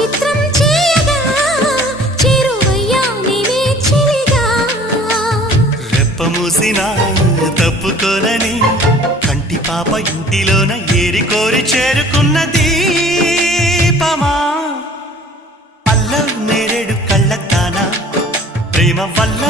చిత్రం చేయగా చేరువయ్యా నేనే చెలిగా రెప్ప మూసినా తప్పుకోనని కంటి పాప ఇంటిలోన ఏరి కోరి చేరుకున్న దీపమా అల్లం నేరేడు కళ్ళతానా ప్రేమ వల్ల